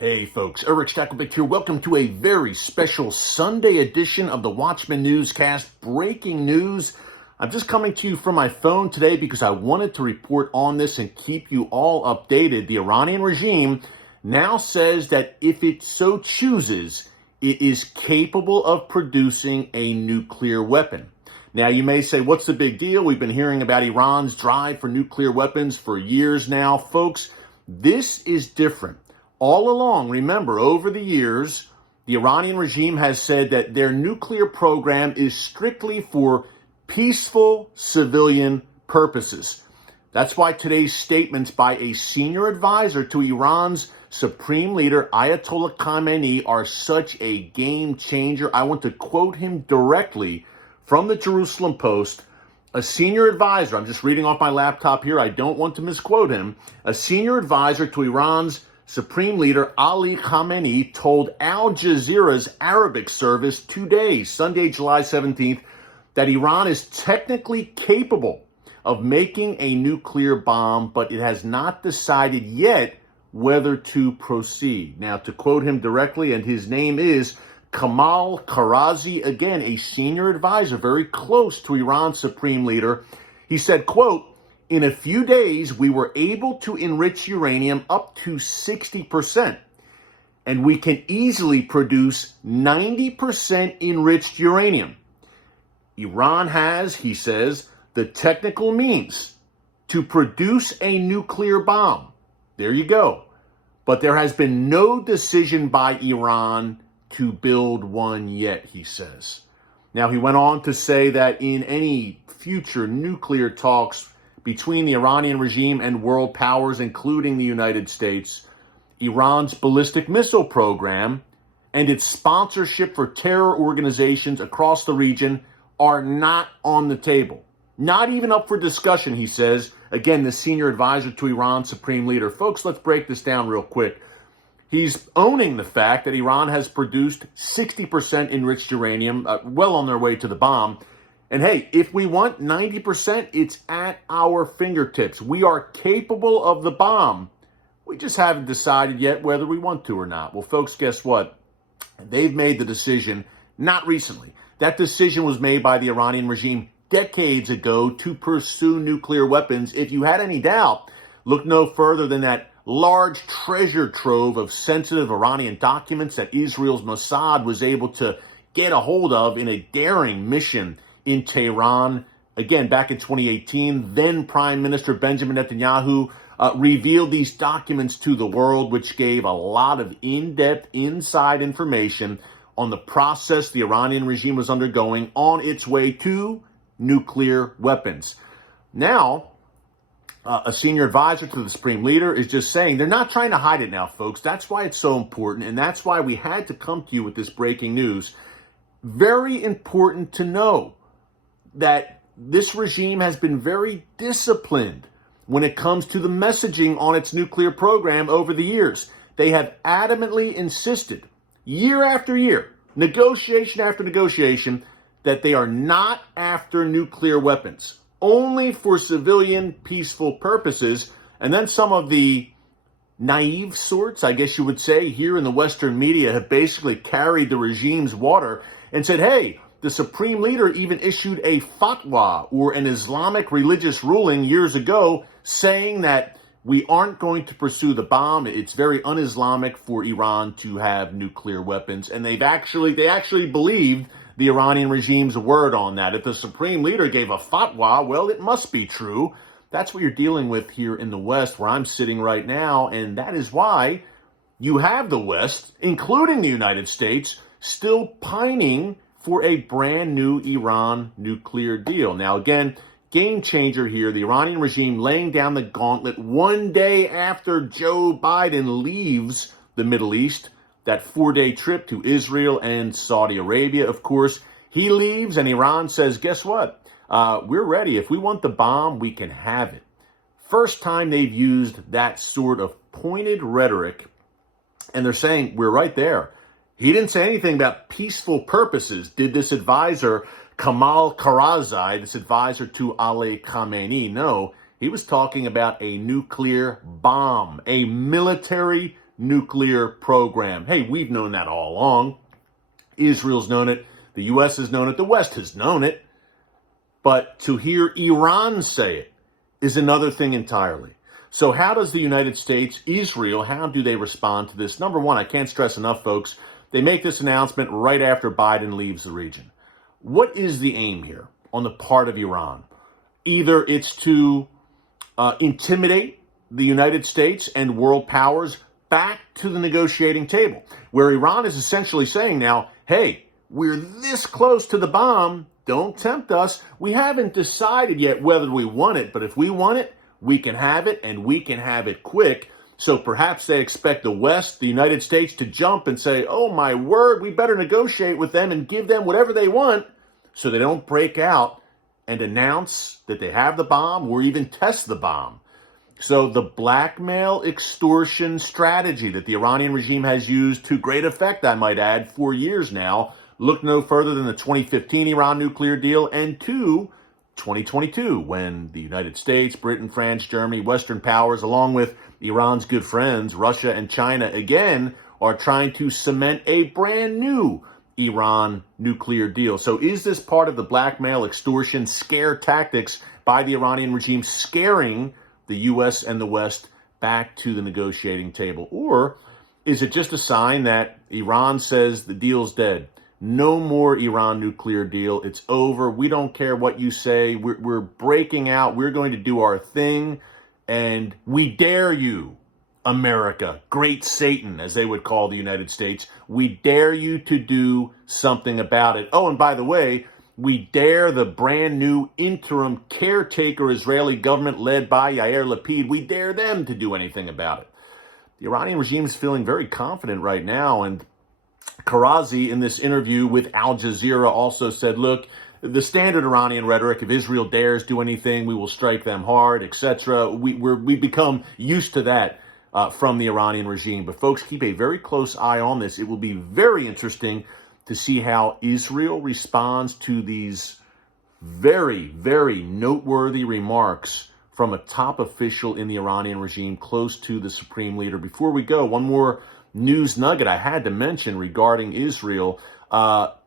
Hey folks, Eric Stacklevick here. Welcome to a very special Sunday edition of the Watchman Newscast. Breaking news. I'm just coming to you from my phone today because I wanted to report on this and keep you all updated. The Iranian regime now says that if it so chooses, it is capable of producing a nuclear weapon. Now, you may say, what's the big deal? We've been hearing about Iran's drive for nuclear weapons for years now. Folks, this is different. All along, remember, over the years, the Iranian regime has said that their nuclear program is strictly for peaceful civilian purposes. That's why today's statements by a senior advisor to Iran's supreme leader, Ayatollah Khamenei, are such a game changer. I want to quote him directly from the Jerusalem Post. A senior advisor, I'm just reading off my laptop here, I don't want to misquote him, a senior advisor to Iran's Supreme Leader Ali Khamenei told Al Jazeera's Arabic service today, Sunday, July 17th, that Iran is technically capable of making a nuclear bomb, but it has not decided yet whether to proceed. Now, to quote him directly, and his name is Kamal Karazi, again, a senior advisor very close to Iran's Supreme Leader. He said, quote, "In a few days, we were able to enrich uranium up to 60%, and we can easily produce 90% enriched uranium. Iran has," he says, "the technical means to produce a nuclear bomb." There you go. But there has been no decision by Iran to build one yet, he says. Now, he went on to say that in any future nuclear talks between the Iranian regime and world powers, including the United States, Iran's ballistic missile program and its sponsorship for terror organizations across the region are not on the table. Not even up for discussion, he says. Again, the senior advisor to Iran's supreme leader. Folks, let's break this down real quick. He's owning the fact that Iran has produced 60% enriched uranium, well on their way to the bomb. And hey, if we want 90%, it's at our fingertips. We are capable of the bomb. We just haven't decided yet whether we want to or not. Well, folks, guess what? They've made the decision, not recently. That decision was made by the Iranian regime decades ago to pursue nuclear weapons. If you had any doubt, look no further than that large treasure trove of sensitive Iranian documents that Israel's Mossad was able to get a hold of in a daring mission in Tehran. Again, back in 2018, then Prime Minister Benjamin Netanyahu revealed these documents to the world, which gave a lot of in-depth inside information on the process the Iranian regime was undergoing on its way to nuclear weapons. Now, a senior advisor to the Supreme Leader is just saying they're not trying to hide it now, folks. That's why it's so important, and that's why we had to come to you with this breaking news. Very important to know that this regime has been very disciplined when it comes to the messaging on its nuclear program over the years. They have adamantly insisted, year after year, negotiation after negotiation, that they are not after nuclear weapons, only for civilian peaceful purposes. And then some of the naive sorts, I guess you would say, here in the Western media have basically carried the regime's water and said, hey, the Supreme Leader even issued a fatwa, or an Islamic religious ruling years ago, saying that we aren't going to pursue the bomb. It's very un-Islamic for Iran to have nuclear weapons. And they actually believed the Iranian regime's word on that. If the Supreme Leader gave a fatwa, well, it must be true. That's what you're dealing with here in the West, where I'm sitting right now. And that is why you have the West, including the United States, still pining for a brand new Iran nuclear deal. Now, again, game changer here. The Iranian regime laying down the gauntlet one day after Joe Biden leaves the Middle East, that 4-day trip to Israel and Saudi Arabia, of course. He leaves and Iran says, guess what? We're ready. If we want the bomb, we can have it. First time they've used that sort of pointed rhetoric, and they're saying, we're right there. He didn't say anything about peaceful purposes, did this advisor, Kamal Karazi, this advisor to Ali Khamenei. No, he was talking about a nuclear bomb, a military nuclear program. Hey, we've known that all along. Israel's known it. The U.S. has known it. The West has known it. But to hear Iran say it is another thing entirely. So how does the United States, Israel, how do they respond to this? Number one, I can't stress enough, folks, they make this announcement right after Biden leaves the region. What is the aim here on the part of Iran? Either it's to intimidate the United States and world powers back to the negotiating table, where Iran is essentially saying now, hey, we're this close to the bomb. Don't tempt us. We haven't decided yet whether we want it, but if we want it, we can have it, and we can have it quick. So perhaps they expect the West, the United States, to jump and say, oh, my word, we better negotiate with them and give them whatever they want so they don't break out and announce that they have the bomb or even test the bomb. So the blackmail extortion strategy that the Iranian regime has used to great effect, I might add, for years now, look no further than the 2015 Iran nuclear deal and 2022, when the United States, Britain, France, Germany, Western powers, along with Iran's good friends, Russia and China, again, are trying to cement a brand new Iran nuclear deal. So is this part of the blackmail, extortion, scare tactics by the Iranian regime scaring the U.S. and the West back to the negotiating table? Or is it just a sign that Iran says the deal's dead? No more Iran nuclear deal. It's over. We don't care what you say. We're breaking out. We're going to do our thing. And we dare you, America, great Satan, as they would call the United States. We dare you to do something about it. Oh, and by the way, we dare the brand new interim caretaker Israeli government led by Yair Lapid. We dare them to do anything about it. The Iranian regime is feeling very confident right now, and Karazi, in this interview with Al Jazeera, also said, look, the standard Iranian rhetoric, if Israel dares do anything, we will strike them hard, etc. We become used to that from the Iranian regime. But folks, keep a very close eye on this. It will be very interesting to see how Israel responds to these very, very noteworthy remarks from a top official in the Iranian regime close to the supreme leader. Before we go, one more news nugget I had to mention regarding Israel.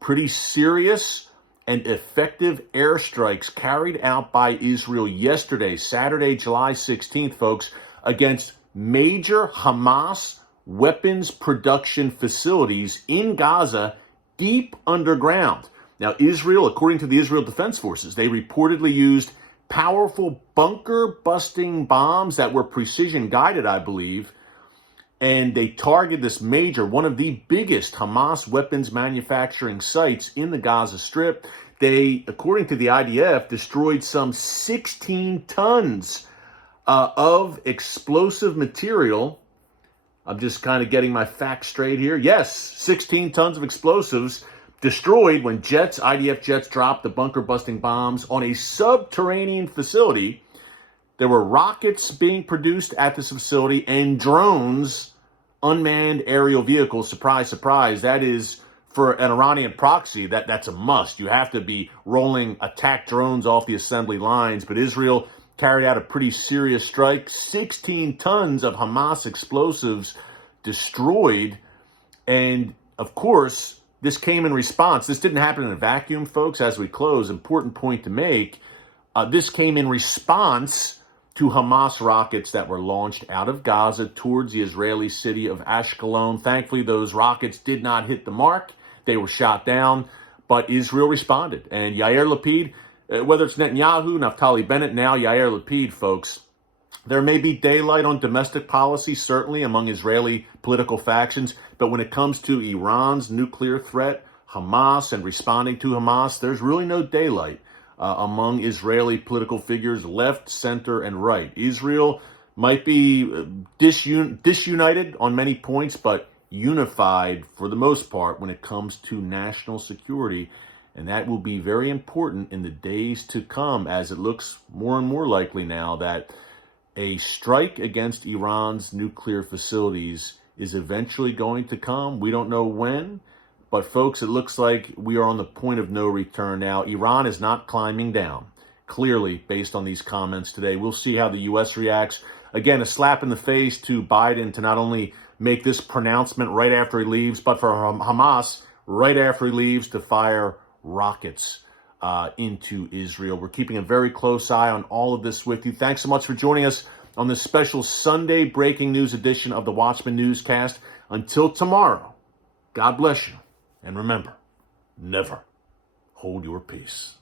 Pretty serious and effective airstrikes carried out by Israel yesterday, Saturday, July 16th, folks, against major Hamas weapons production facilities in Gaza, deep underground. Now, Israel, according to the Israel Defense Forces, they reportedly used powerful bunker-busting bombs that were precision-guided, I believe, and they targeted this major, one of the biggest Hamas weapons manufacturing sites in the Gaza Strip. They, according to the IDF, destroyed some 16 tons of explosive material. I'm just kind of getting my facts straight here. Yes, 16 tons of explosives destroyed when IDF jets dropped the bunker-busting bombs on a subterranean facility. There were rockets being produced at this facility and drones, unmanned aerial vehicles. Surprise, surprise. That is, for an Iranian proxy, that's a must. You have to be rolling attack drones off the assembly lines. But Israel carried out a pretty serious strike. 16 tons of Hamas explosives destroyed. And, of course, this came in response. This didn't happen in a vacuum, folks. As we close, important point to make. This came in response to Hamas rockets that were launched out of Gaza towards the Israeli city of Ashkelon. Thankfully, those rockets did not hit the mark. They were shot down, but Israel responded. And Yair Lapid, whether it's Netanyahu, Naftali Bennett, now Yair Lapid, folks, there may be daylight on domestic policy, certainly among Israeli political factions, but when it comes to Iran's nuclear threat, Hamas, and responding to Hamas, there's really no daylight among Israeli political figures, left, center, and right. Israel might be disunited on many points, but unified for the most part when it comes to national security. And that will be very important in the days to come, as it looks more and more likely now that a strike against Iran's nuclear facilities is eventually going to come. We don't know when. But folks, it looks like we are on the point of no return now. Iran is not climbing down, clearly, based on these comments today. We'll see how the U.S. reacts. Again, a slap in the face to Biden to not only make this pronouncement right after he leaves, but for Hamas, right after he leaves, to fire rockets into Israel. We're keeping a very close eye on all of this with you. Thanks so much for joining us on this special Sunday breaking news edition of the Watchman Newscast. Until tomorrow, God bless you. And remember, never hold your peace.